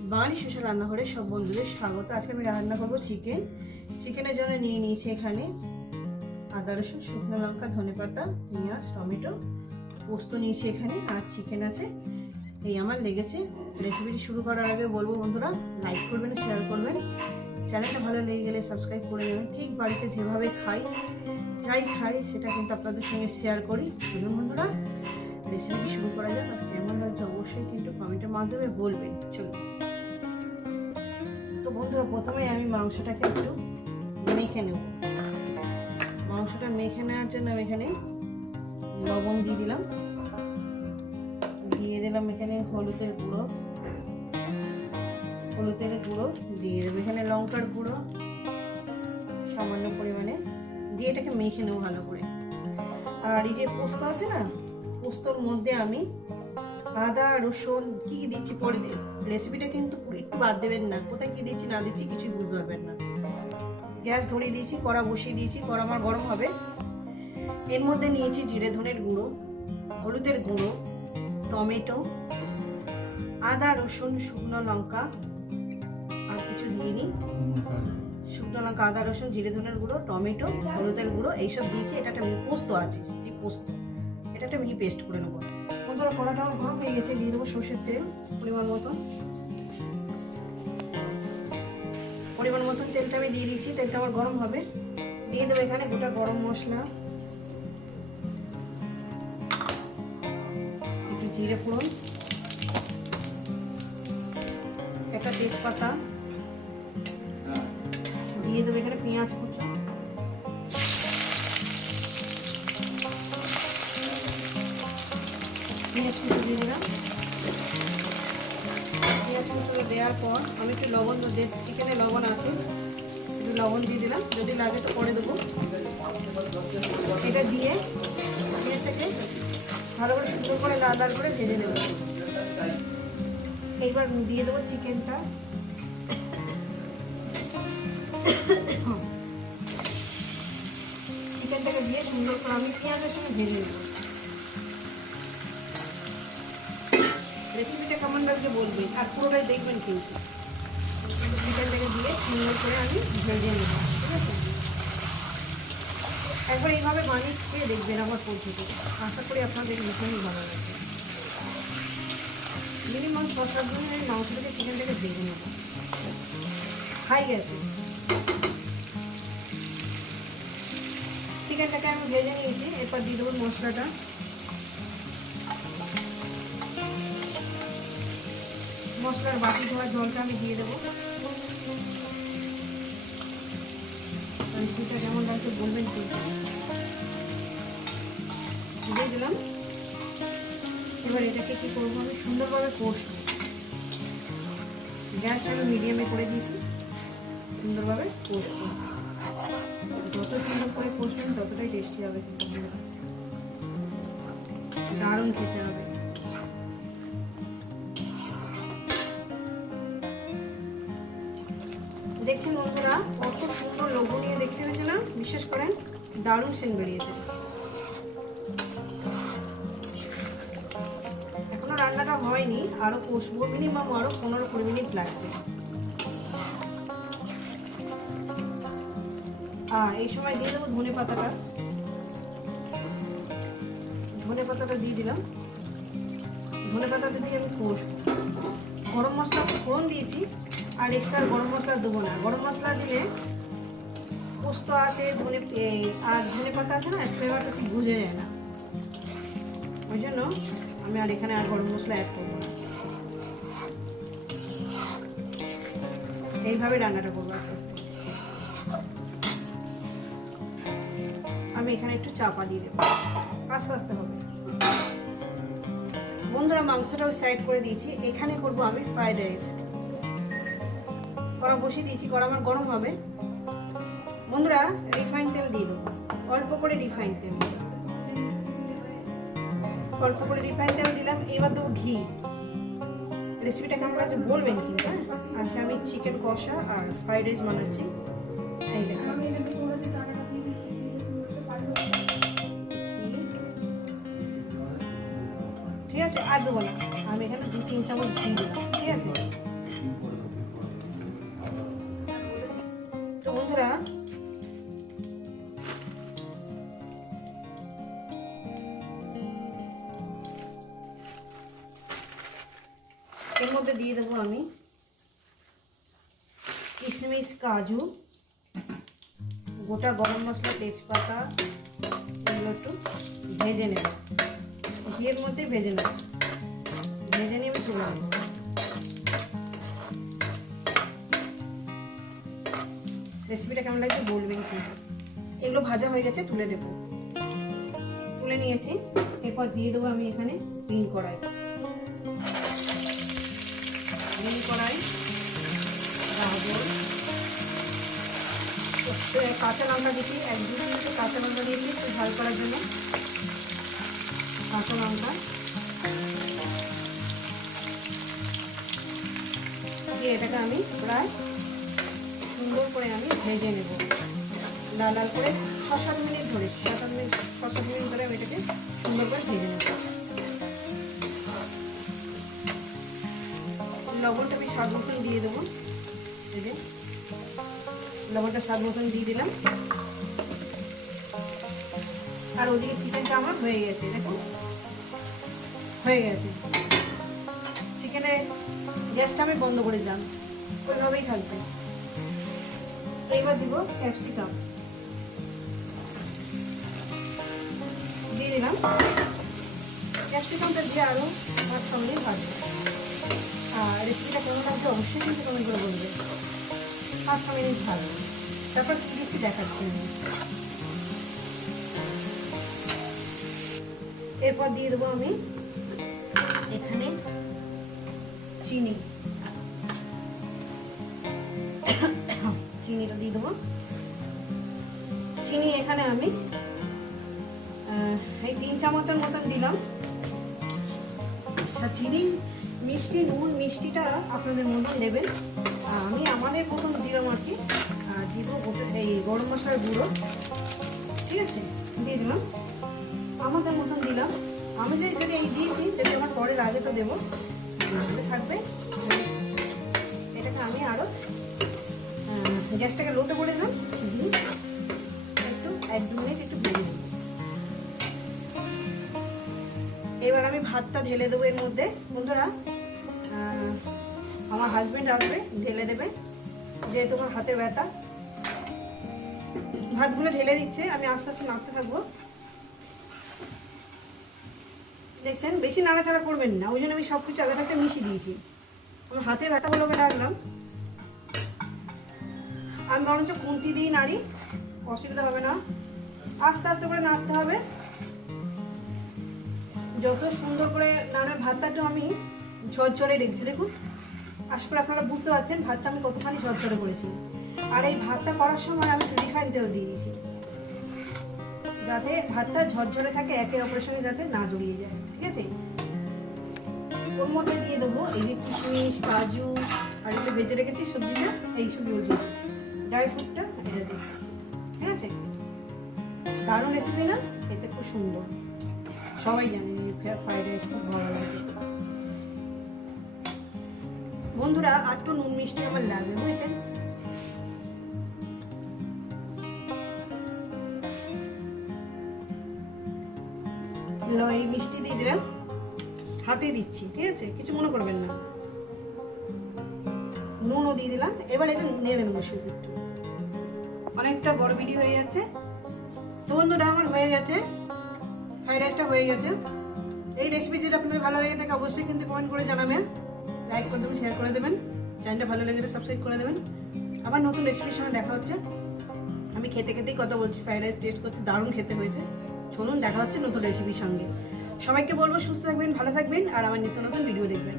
বাঙালি special রান্নাঘরে সব বন্ধুদের স্বাগত। আজকে আমি রান্না করব চিকেন। চিকেনের জন্য নিয়ে নিয়েছি এখানে আদা, রসুন, শুকনো লঙ্কা ধনেপাতা পেঁয়াজ, টমেটো। পোস্ত নিয়েছি এখানে আর চিকেন আছে। এই আমার লেগেছে। রেসিপিটি শুরু করার আগে বলব বন্ধুরা লাইক করবেন শেয়ার করবেন। চ্যানেলটা ভালো লেগে গেলে সাবস্ক্রাইব করে নেবেন। ঠিক বাড়িতে যেভাবে খাই, যাই খাই, সেটা কিন্তু আপনাদের সঙ্গে শেয়ার করি। চলুন বন্ধুরা রেসিপিটি শুরু করা যাক। আর কেমন লাগছে অবশ্যই কিন্তু কমেন্টের মাধ্যমে বলবেন। চলুন। বন্ধুরা প্রথমে আমি মাংসটাকে একটু মেখে নেব। মাংসটা মেখে নেওয়ার জন্য আমি এখানে লবণ দিয়ে দিলাম। দিয়ে দিলাম এখানে হলুদের গুঁড়ো। হলুদের গুঁড়ো দিয়ে দেবো। এখানে লঙ্কার গুঁড়ো সামান্য পরিমাণে দিয়ে এটাকে মেখে নেব ভালো করে। আর এই যে পোস্ত আছে না, পোস্তর মধ্যে আমি আদা, রসুন, কি কি দিচ্ছি পরে রেসিপিটা কিন্তু বাদ দেবেন না। কোথায় কি দিচ্ছি না দিচ্ছি কিছুই বুঝতে পারবেন না। গ্যাস ধরিয়ে দিয়েছি, কড়া বসিয়ে দিয়েছি, কড়া আমার গরম হবে। এর মধ্যে নিয়েছি জিরে ধনের গুঁড়ো, হলুদের গুঁড়ো, টমেটো, আদা, রসুন, শুকনো লঙ্কা, আর কিছু দিইনি। শুকনো লঙ্কা, আদা, রসুন, জিরে ধনের গুঁড়ো, টমেটো, হলুদের গুঁড়ো, এইসব দিয়েছি। এটা একটা পোস্ত আছে, সেই পোস্ত। এটা একটা মিহি পেস্ট করে নেব। কড়াটা আমার গরম হয়ে গেছে, দিয়ে দেবো সর্ষের তেল পরিমাণ মতন। পরিমাণ মতন তেলটা আমি দিয়ে দিচ্ছি, তেলটা আমার গরম হবে। দিয়ে দেবো এখানে গোটা গরম মশলা। একটু জিরে ফোড়ন। একটা তেজপাতা। দিয়ে দেবো এখানে পেঁয়াজ কুচো। দেওয়ার পর আমি একটু লবণ চিকেনে লবণ আছে, একটু লবণ দিয়ে দিলাম। যদি লাগে তো পরে দেবো। এটা দিয়ে পেঁয়াজটাকে ভালো করে সুন্দর করে লাল লাল করে ভেজে নেব। এইবার দিয়ে দেবো চিকেনটা। চিকেনটাকে দিয়ে সুন্দর করে আমি পেঁয়াজের সঙ্গে ভেজে নেব। লাগছে বলবেন, আর পুরোটাই দেখবেন কিন্তু। চিকেনটাকে দিয়ে সুন্দর করে আমি ভেজে নেব, ঠিক আছে? একবার এইভাবে বানিয়ে খেয়ে দেখবেন আমার পদ্ধতি। আশা করি আপনাদের ভীষণই ভালো লাগবে। মিনিমাম ছ সাত দিন আমি মাংসটাকে চিকেনটাকে ভেজে নেব। খাই গেছে। চিকেনটাকে আমি ভেজে নিয়েছি, এরপর দিয়ে দেবো মশলাটা। মশলার বাটি ধোয়া জলটা আমি দিয়ে দেবো। সেটা কেমন লাগছে বলবেন দিয়ে দিলাম। এবার এটাকে কি করব আমি? সুন্দরভাবে কষবো। গ্যাস আমি মিডিয়ামে করে দিয়েছি। সুন্দরভাবে কষবো। যত সুন্দর করে কষবেন ততটাই টেস্টি হবে। দারুণ খেতে হবে। দেখছেন বন্ধুরা, কত সুন্দর লোগো নিয়ে দেখতে পেয়েছিলাম। বিশ্বাস করেন দারুণ সেন বেরিয়েছে এখনও রান্নাটা হয়নি, আরও কষবো মিনিমাম আরও পনেরো কুড়ি মিনিট লাগবে। আর এই সময় দিয়ে দেবো ধনে পাতাটা। ধনে পাতাটা দিয়ে দিলাম। ধনে পাতাটা দিয়ে আমি কষবো। গরম মশলা ফোড়ন দিয়েছি আর এক্সট্রা গরম মশলা দেবো না। গরম মশলা দিলে পোস্ত আছে, ধনে আর ধনে পাতা আছে না ফ্লেভারটা ঠিক বুঝে যায় না। ওই জন্য আমি আর এখানে আর গরম মশলা অ্যাড করব না। এইভাবে রান্নাটা করব আস্তে আস্তে। আমি এখানে একটু চাপা দিয়ে দেবো। আস্তে আস্তে হবে। বন্ধুরা মাংসটাও সাইড করে দিয়েছি। এখানে করব আমি ফ্রাইড রাইস কড়া বসিয়ে দিয়েছি, কড়া আমার গরম হবে। বন্ধুরা রিফাইন তেল দিয়ে দেবো। অল্প করে রিফাইন তেল। অল্প করে রিফাইন তেল দিলাম। এবার দেবো ঘি। রেসিপিটা কেমন লাগছে বলবেন কিন্তু হ্যাঁ? আজকে আমি চিকেন কষা আর ফ্রাইড রাইস বানাচ্ছি। ঠিক আছে, আর দেবো না। আমি এখানে দু তিন চামচ ঘি ঠিক আছে? মধ্যে দিয়ে দেবো আমি। কিশমিশ, কাজু, গোটা গরম মশলা, তেজপাতা, এগুলো একটু ভেজে নেব। ঘিয়ের মধ্যে ভেজে নেব। ভেজে নিয়ে আমি তুলে নেব। রেসিপিটা কেমন লাগছে বলবেন কিন্তু এগুলো ভাজা হয়ে গেছে, তুলে নেব। তুলে নিয়েছি। এরপর দিয়ে দেবো আমি এখানে বিন কড়াই। বিন কড়াই, গাজর কাঁচা লঙ্কা দিয়েছি, এক দু মিনিটে কাঁচা লঙ্কা দিয়েছি, একটু ঝাল করার জন্য। কাঁচা লঙ্কা। দিয়ে এটাকে আমি প্রায় সুন্দর করে আমি ভেজে নেব। লাল লাল করে ছ সাত মিনিট ধরে, ছ সাত মিনিট, ছ সাত মিনিট ধরে আমি এটাকে সুন্দর করে ভেজে নেব। লবণটা আমি স্বাদ মতন দিয়ে দেবো। যে, লবণটা স্বাদ মতন দিয়ে দিলাম। আর ওদিকে চিকেনটা আমার হয়ে গেছে দেখো হয়ে গেছে। চিকেনের গ্যাসটা আমি বন্ধ করে দিলাম। ওইভাবেই থাকবে। এইবার দিব ক্যাপসিকাম। দিয়ে দিলাম। ক্যাপসিকামটা দিয়ে আরও তার সঙ্গে ভাজবে। আর রেসিপিটা কেমন লাগছে অবশ্যই কিন্তু কমেন্ট করে বলবে। পাঁচ ছ মিনিট ভাজবে তারপর কী দিচ্ছি দেখাচ্ছি এরপর দিয়ে দেবো আমি এখানে চিনি। চিনিটা দিয়ে দেবো। চিনি এখানে আমি এই তিন চামচের মতন দিলাম। আচ্ছা, চিনি মিষ্টি নুন মিষ্টিটা আপনাদের মতন নেবেন। আমি আমাদের প্রথম দিলাম আর কি। দিব এই গরম মশলার গুঁড়ো। ঠিক আছে? দিয়ে দিলাম। আমাদের মতন দিলাম। আমি যদি যদি এই দিয়েছি যদি আমার পরে আগে তো দেবো থাকবে। এটাকে আমি আরও গ্যাসটাকে লোতে করে দিলাম। একটু, এক দু মিনিট একটু ভেজে ভাতটা ঢেলে দেবো এর মধ্যে। বন্ধুরা আমার হাজবেন্ড আসবে, ঢেলে দেবে। যেহেতু আমার হাতে ব্যথা। ভাতগুলো ঢেলে দিচ্ছে, আমি আস্তে আস্তে নাড়তে থাকব। দেখছেন, বেশি নাড়াচাড়া করবেন না, ওই জন্য আমি সব কিছু আগে মিশিয়ে দিয়েছি। আমার হাতে ব্যথা বলে রাখলাম। আমি বরঞ্চ খুন্তি দিয়ে নাড়ি, অসুবিধা হবে না। আস্তে আস্তে করে নাড়তে হবে। যত সুন্দর করে নাড়ে ভাতটা আমি ঝরঝরে রেখেছি। দেখুন, আশা করি আপনারা বুঝতে পারছেন ভাতটা আমি কতখানি ঝরঝরে করেছি। আর এই ভাতটা করার সময় আমি রিফাইন তেল দিয়ে দিয়েছি, যাতে ভাতটা ঝরঝরে থাকে, একে অপরের সঙ্গে যাতে না জড়িয়ে যায়, ঠিক আছে? ওর মধ্যে দিয়ে দেবো এই যে কিশমিশ, কাজু, আর একটু ভেজে রেখেছি সবজিটা, এই সবজি ড্রাই ফ্রুটটা এটা দিই, ঠিক আছে? দারুণ রেসিপি না? খেতে খুব সুন্দর। সবাই জানে। ফ্রাইড রাইস খুব ভালো লাগে। বন্ধুরা আটটু নুন মিষ্টি আমার লাগবে, বুঝেছেন? এই মিষ্টি দিয়ে দিলাম। হাতে দিচ্ছি, ঠিক আছে? কিছু মনে করবেন না। নুনও দিয়ে দিলাম। এবার এটা নেড়ে নেব শুধু একটু। অনেকটা বড় ভিডিও হয়ে যাচ্ছে তো বন্ধুরা, আমার হয়ে গেছে। ফ্রাইড রাইসটা হয়ে গেছে। এই রেসিপি যদি আপনাদের ভালো লাগে থাকে অবশ্যই কিন্তু কমেন্ট করে জানাবেন। লাইক করে দেবেন শেয়ার করে দেবেন। চ্যানেলটা ভালো লেগে সাবস্ক্রাইব করে দেবেন। আবার নতুন রেসিপির সঙ্গে দেখা হচ্ছে। আমি খেতে খেতেই কথা বলছি ফ্রাইড রাইস টেস্ট করছি, দারুণ খেতে হয়েছে। চলুন দেখা হচ্ছে নতুন রেসিপির সঙ্গে। সবাইকে বলব সুস্থ থাকবেন, ভালো থাকবেন, আর আমার নিত্য নতুন ভিডিও দেখবেন।